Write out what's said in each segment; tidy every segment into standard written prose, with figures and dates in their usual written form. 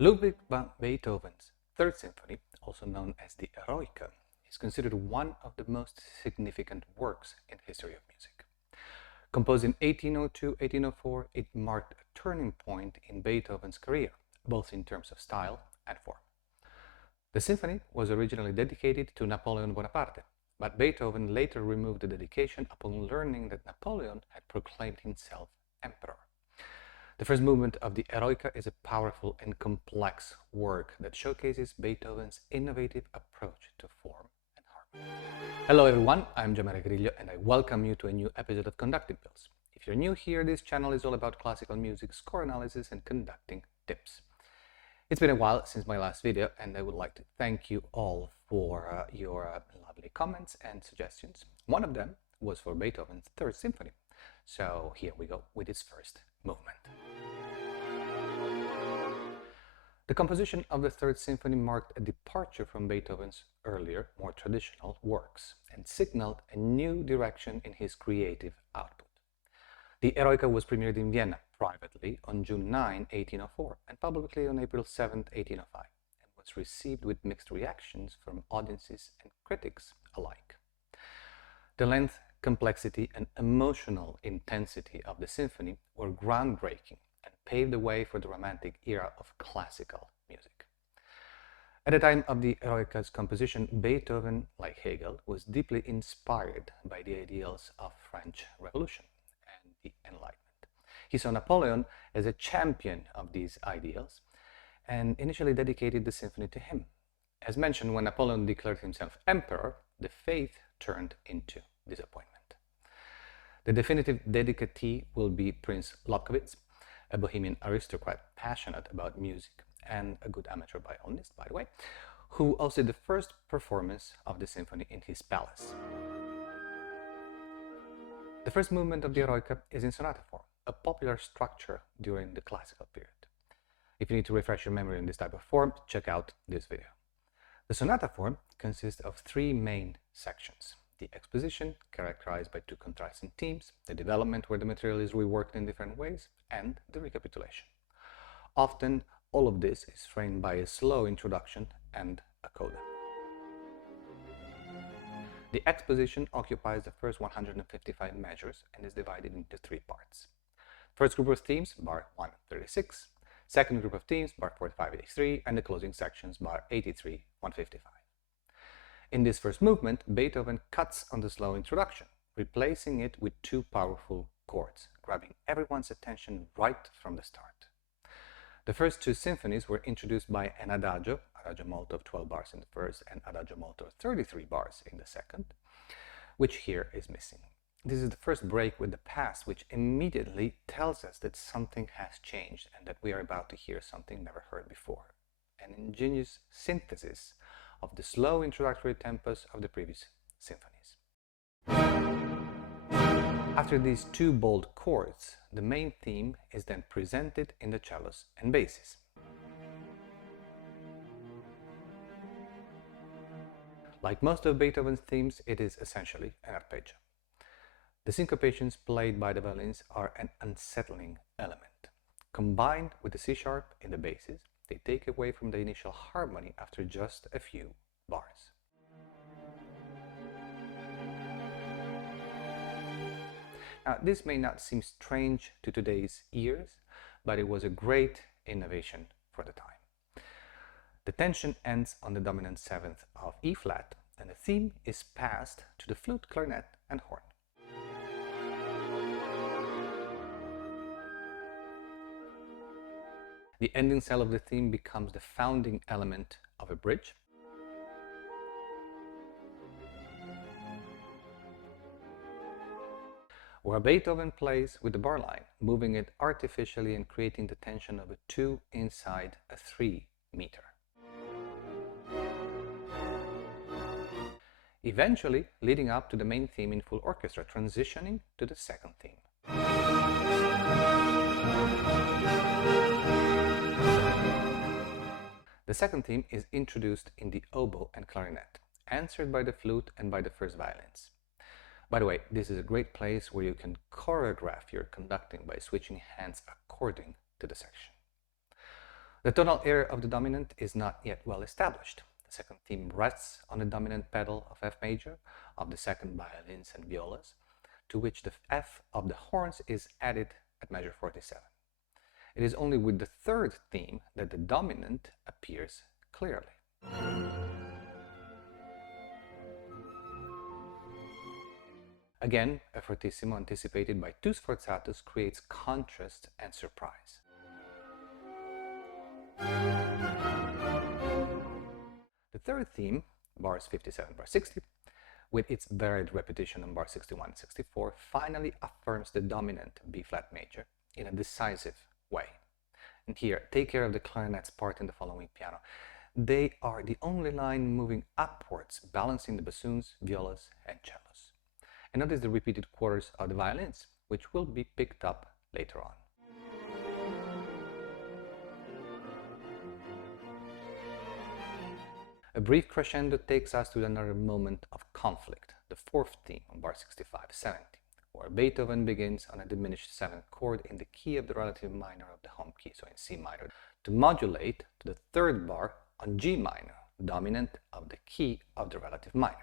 Ludwig van Beethoven's Third Symphony, also known as the Eroica, is considered one of the most significant works in the history of music. Composed in 1802-1804, it marked a turning point in Beethoven's career, both in terms of style and form. The symphony was originally dedicated to Napoleon Bonaparte, but Beethoven later removed the dedication upon learning that Napoleon had proclaimed himself emperor. The first movement of the Eroica is a powerful and complex work that showcases Beethoven's innovative approach to form and harmony. Hello everyone, I'm Gianmaria Griglio and I welcome you to a new episode of Conducting Pills. If you're new here, this channel is all about classical music, score analysis and conducting tips. It's been a while since my last video and I would like to thank you all for your lovely comments and suggestions. One of them was for Beethoven's Third Symphony. So here we go with its first movement. The composition of the Third Symphony marked a departure from Beethoven's earlier, more traditional works and signaled a new direction in his creative output. The Eroica was premiered in Vienna privately on June 9, 1804 and publicly on April 7, 1805 and was received with mixed reactions from audiences and critics alike. The length, complexity and emotional intensity of the symphony were groundbreaking and paved the way for the Romantic era of classical music. At the time of the Eroica's composition, Beethoven, like Hegel, was deeply inspired by the ideals of French Revolution and the Enlightenment. He saw Napoleon as a champion of these ideals and initially dedicated the symphony to him. As mentioned, when Napoleon declared himself emperor, the faith turned into disappointment. The definitive dedicatee will be Prince Lobkowitz, a Bohemian aristocrat passionate about music and a good amateur violinist, by the way, who hosted the first performance of the symphony in his palace. The first movement of the Eroica is in sonata form, a popular structure during the classical period. If you need to refresh your memory on this type of form, check out this video. The sonata form consists of three main sections. The exposition, characterized by two contrasting themes, the development where the material is reworked in different ways, and the recapitulation. Often, all of this is framed by a slow introduction and a coda. The exposition occupies the first 155 measures and is divided into three parts. First group of themes, bar 136, second group of themes, bar 45-83, and the closing sections, bar 83-155. In this first movement, Beethoven cuts on the slow introduction, replacing it with two powerful chords, grabbing everyone's attention right from the start. The first two symphonies were introduced by an adagio molto of 12 bars in the first and adagio molto of 33 bars in the second, which here is missing. This is the first break with the past, which immediately tells us that something has changed and that we are about to hear something never heard before. An ingenious synthesis of the slow introductory tempos of the previous symphonies. After these two bold chords, the main theme is then presented in the cellos and basses. Like most of Beethoven's themes, it is essentially an arpeggio. The syncopations played by the violins are an unsettling element. Combined with the C-sharp in the basses, they take away from the initial harmony after just a few bars. Now, this may not seem strange to today's ears, but it was a great innovation for the time. The tension ends on the dominant seventh of E flat, and the theme is passed to the flute, clarinet, and horn. The ending cell of the theme becomes the founding element of a bridge. Where Beethoven plays with the bar line, moving it artificially and creating the tension of a 2 inside a 3 meter. Eventually leading up to the main theme in full orchestra, transitioning to the second theme. The second theme is introduced in the oboe and clarinet, answered by the flute and by the first violins. By the way, this is a great place where you can choreograph your conducting by switching hands according to the section. The tonal area of the dominant is not yet well established. The second theme rests on the dominant pedal of F major of the second violins and violas, to which the F of the horns is added at measure 47. It is only with the third theme that the dominant appears clearly. Again, a fortissimo anticipated by two sforzatos creates contrast and surprise. The third theme, bars 57 bar 60, with its varied repetition on bar 61 and 64, finally affirms the dominant B-flat major in a decisive way. And here, take care of the clarinet's part in the following piano. They are the only line moving upwards, balancing the bassoons, violas, and cellos. And notice the repeated quarters of the violins, which will be picked up later on. A brief crescendo takes us to another moment of conflict, the fourth theme on bar 65-70, where Beethoven begins on a diminished seventh chord in the key of the relative minor of the home key, so in C minor, to modulate to the third bar on G minor, dominant of the key of the relative minor.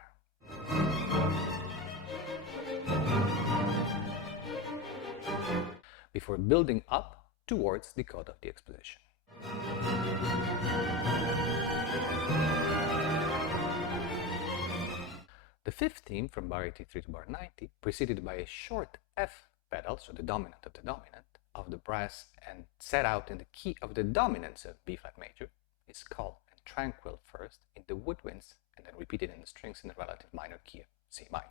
Before building up towards the chord of the exposition. The fifth theme from bar 83 to bar 90, preceded by a short F pedal, so the dominant of the brass and set out in the key of the dominance of B-flat major, is calm and tranquil first in the woodwinds and then repeated in the strings in the relative minor key of C minor.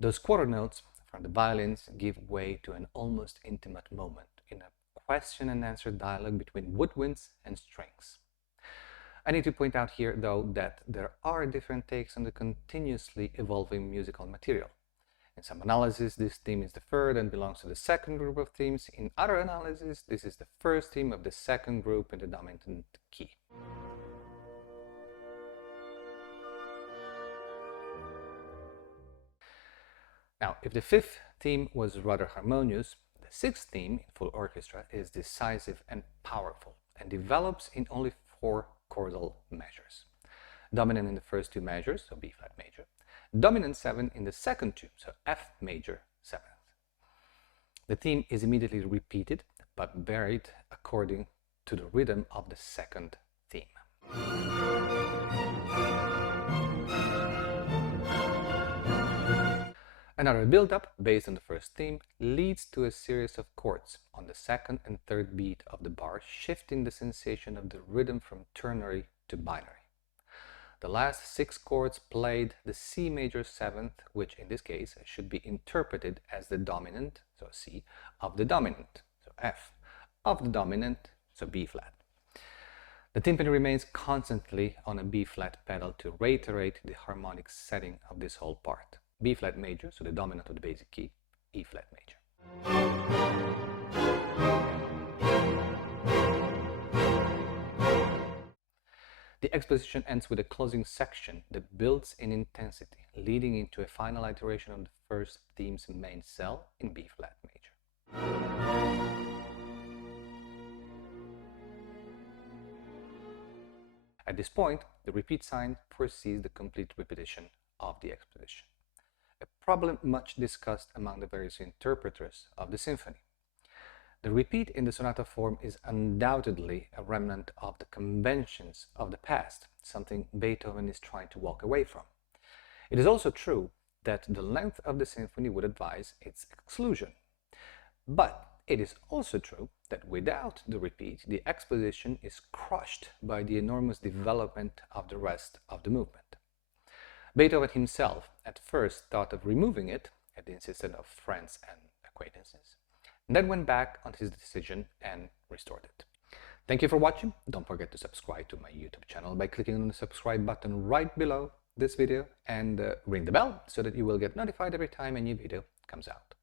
Those quarter notes from the violins give way to an almost intimate moment in a question and answer dialogue between woodwinds and strings. I need to point out here, though, that there are different takes on the continuously evolving musical material. In some analysis, this theme is the third and belongs to the second group of themes. In other analysis, this is the first theme of the second group in the dominant key. Now, if the fifth theme was rather harmonious, the sixth theme in full orchestra is decisive and powerful and develops in only 4 chordal measures. Dominant in the first 2 measures, so B-flat major. Dominant 7 in the second 2, so F major 7th. The theme is immediately repeated, but varied according to the rhythm of the second theme. Another build-up, based on the first theme, leads to a series of chords on the second and third beat of the bar, shifting the sensation of the rhythm from ternary to binary. The last 6 chords played the C major 7th, which in this case should be interpreted as the dominant, so C, of the dominant, so F, of the dominant, so B-flat. The timpani remains constantly on a B-flat pedal to reiterate the harmonic setting of this whole part. B-flat major, so the dominant of the basic key, E-flat major. The exposition ends with a closing section that builds in intensity, leading into a final iteration of the first theme's main cell in B-flat major. At this point, the repeat sign foresees the complete repetition of the exposition. A problem much discussed among the various interpreters of the symphony. The repeat in the sonata form is undoubtedly a remnant of the conventions of the past, something Beethoven is trying to walk away from. It is also true that the length of the symphony would advise its exclusion. But it is also true that without the repeat, the exposition is crushed by the enormous development of the rest of the movement. Beethoven himself at first thought of removing it at the insistence of friends and acquaintances, and then went back on his decision and restored it. Thank you for watching. Don't forget to subscribe to my YouTube channel by clicking on the subscribe button right below this video and ring the bell so that you will get notified every time a new video comes out.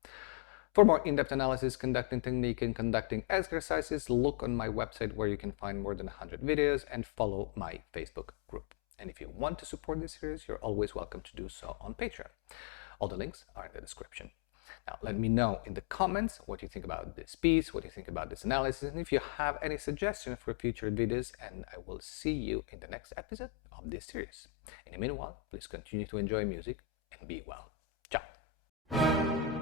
For more in-depth analysis, conducting technique, and conducting exercises, look on my website where you can find more than 100 videos and follow my Facebook group. And if you want to support this series, you're always welcome to do so on Patreon. All the links are in the description. Now, let me know in the comments what you think about this piece, what you think about this analysis, and if you have any suggestions for future videos, and I will see you in the next episode of this series. In the meanwhile, please continue to enjoy music and be well. Ciao!